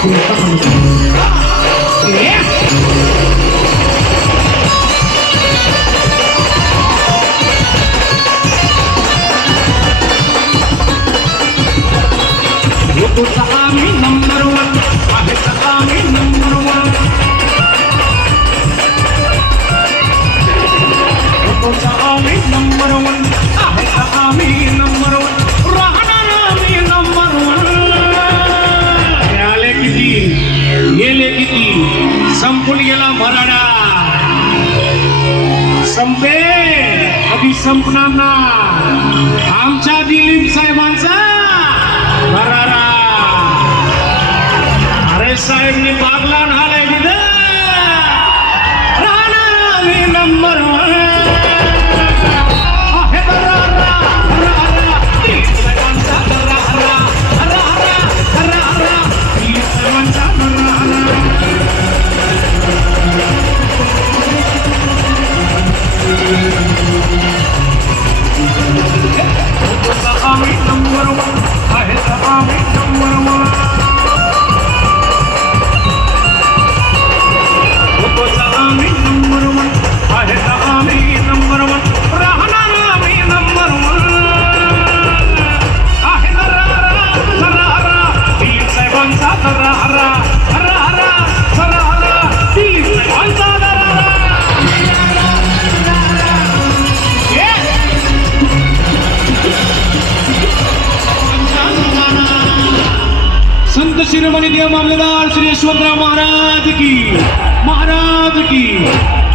Ikut sa संपून गेला भराडा संपे. कधी संपणार ना? आमच्या दिलीप साहेबांना संत शिरोमणी देव मामलेदार श्री यशवंतराव महाराज की महाराज की.